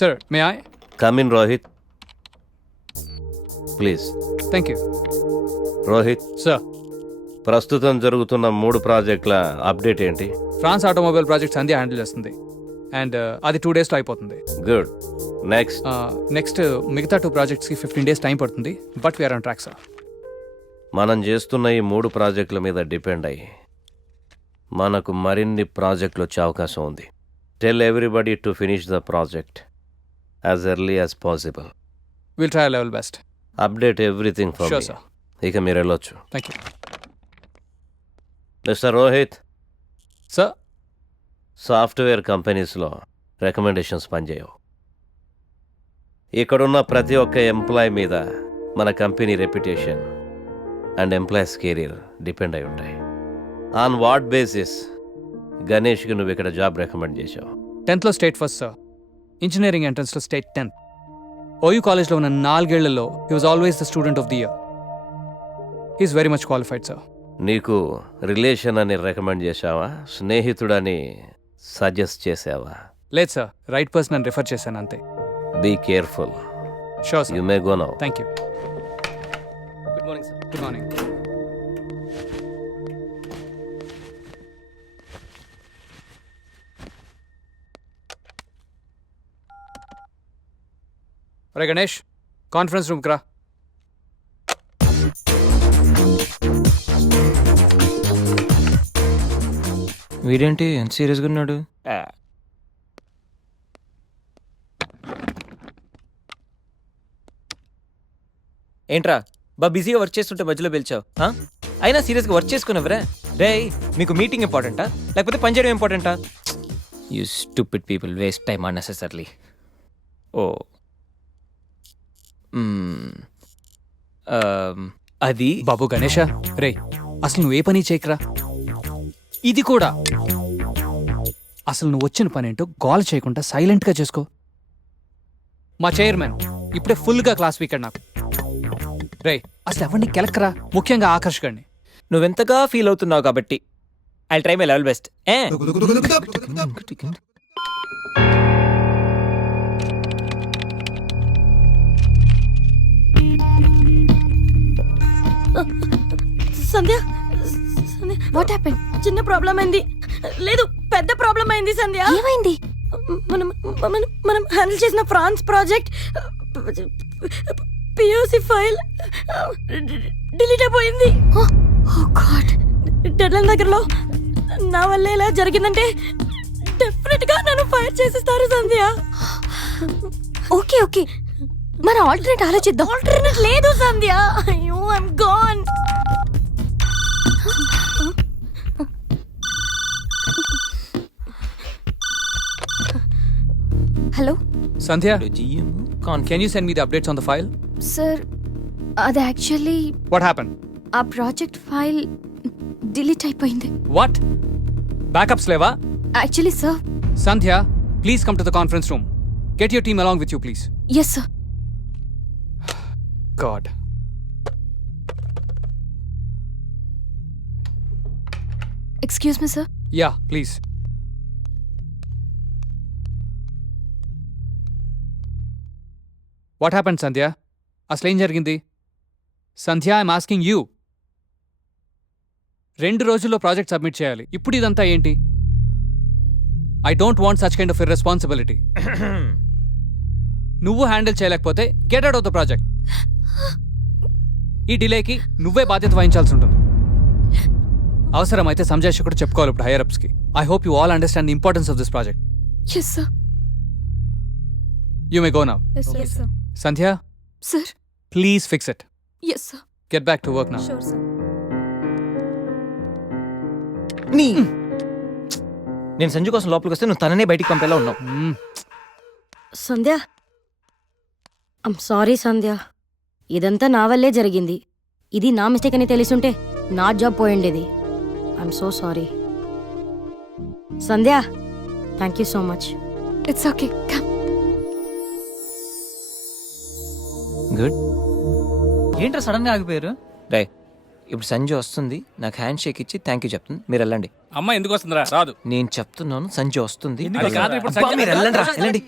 Sir, may I? Come in Rohit please. Thank you. Rohit, Sir, ప్రస్తుతం జరుగుతున్న 3 ప్రాజెక్టుల అప్డేట్ ఏంటి? France automobile project Sandhya handle చేస్తుంది అండ్ అది 2 daysలో అయిపోతుంది. గుడ్. నెక్స్ట్ నెక్స్ట్ మిగతా 2 ప్రాజెక్ట్స్కి 15 days టైం పడుతుంది, but we are on track sir. మనం చేస్తున్న ఈ 3 ప్రాజెక్టుల మీద డిపెండ్ అయ్యి మనకు మరిన్ని ప్రాజెక్టులు వచ్చే అవకాశం ఉంది. Tell everybody to finish the project as early as possible. Will try level best. Update everything for Sure, me. sir. ఇక మీరు వెళ్ళొచ్చు. Thank you. Mister Rohit, sir, software కంపెనీస్లో రికమెండేషన్స్ పనిచేయవు. ఇక్కడున్న ప్రతి ఒక్క ఎంప్లాయ్ మీద మన company reputation and employees career depend అయి ఉంటాయి. ఆన్ వాట్ బేసిస్ గణేష్కి నువ్వు ఇక్కడ జాబ్ రికమెండ్ చేశావు? 10th state first sir. Engineering ఎంట్రన్స్లో స్టేట్ 10th. ఓయూ కాలేజ్లో ఉన్న 4 ఏళ్లలో he was always the student of the year. He's very much qualified sir. నీకు రిలేషన్ అని రికమెండ్ చేశావా, స్నేహితుడని సజెస్ట్ చేసావా? లేదు సార్, రైట్ పర్సన్ అని రిఫర్ చేశాను అంతే. Be careful. Sure sir. You may go now. Thank you. Good morning sir. Good morning. రే గణేష్, కాన్ఫరెన్స్ రూమ్కి రా. వీడేంటి ఎంత సీరియస్గా ఉన్నాడు? ఏంట్రా బిజీగా వర్క్ చేస్తుంటే మధ్యలో పిలిచావు? అయినా సీరియస్గా వర్క్ చేసుకున్నావురా? రే, మీకు మీటింగ్ ఇంపార్టెంటా లేకపోతే పని చేయడం ఇంపార్టెంటా? You stupid people waste time unnecessarily. ఓ అది బాబు గణేష, రే అసలు నువ్వు ఏ పని చేయకరా. ఇది కూడా అసలు నువ్వు వచ్చిన పని ఏంటో గోల్ చేయకుండా సైలెంట్గా చేసుకో. మా చైర్మన్ ఇప్పుడే ఫుల్గా క్లాస్ వీకెండ్ నాకు. రే అసలు ఎవరిని కెలక్కరా, ముఖ్యంగా ఆకర్షకండి. నువ్వెంతగా ఫీల్ అవుతున్నావు కాబట్టి I try my level best. Sandhya, what happen? చిన్న ప్రాబ్లం అయింది. లేదు, పెద్ద ప్రాబ్లం అయింది సంధ్య. ఏమైంది? మనం మనం మనం హ్యాండిల్ చేసిన France project POC file delete అయిపోయింది. ఓ గాడ్, డెడ్లైన్ దగ్గరలో. నా వల్ల ఇలా జరిగిందంటే డెఫినెట్ గా నన్ను ఫైర్ చేసేస్తారు సంధ్య. ఓకే ఓకే, మన ఆల్టర్నేట్ ఆలోచిద్దాం. ఆల్టర్నేట్ లేదు సంధ్య. అయ్యో, I'm gone. Hello Sandhya, can you send me the updates on the file? Sir, అది యాక్చువల్లీ వాట్ హ్యాపెన్? ఆ ప్రాజెక్ట్ ఫైల్ డిలీట్ అయిపోయింది. వాట్? బ్యాకప్స్ లేవా? Actually sir. Sandhya, please come to the conference room. Get your team along with you please. Yes sir. God. Excuse me sir. Yeah please. What happen Sandhya? అసలేం జరిగింది? సంధ్య, I'm asking you. 2 రోజుల్లో project submit చేయాలి. ఇప్పుడు ఇదంతా ఏంటి? I don't want such kind of irresponsibility. నువ్వు handle చేయలేకపోతే get out of the project. ఈ డిలేకి నువ్వే బాధ్యత వహించాల్సి ఉంటుంది. అవసరమైతే సంజయ్ కూడా చెప్పుకోవాలి ఇప్పుడు హైయర్ అప్స్కి. I hope you all understand the importance of this project. Yes sir. You may go now. Yes sir. Sandhya, sir. Please fix it. Yes sir. Get back to work now. Sure sir. నేను సంజు కోసం లోపలికి వస్తే నువ్వు తననే బయటికి పంపేలా ఉన్నావు. సంధ్య, I'm sorry సంధ్య. ఇదంతా నా వల్లే జరిగింది. ఇది నా మిస్టేక్ అని తెలిసుంటే నా జాబ్ పోయిండేది. I'm so sorry Sandhya. Thank you so much. It's okay, come. Good. ఏంట్రా సడన్ గా ఆగిపోయారు? రే, ఇప్పుడు సంజు వస్తుంది, నాకు హ్యాండ్ షేక్ ఇచ్చి థ్యాంక్ యూ చెప్తుంది. మీరు వెళ్ళండి. అమ్మ ఎందుకు వస్తుందిరా? రాదు. నేను చెప్తున్నాను, సంజు వస్తుంది. అది కాదు ఇప్పుడు అబ్బా, మీరు వెళ్ళండి రా, వెళ్ళండి.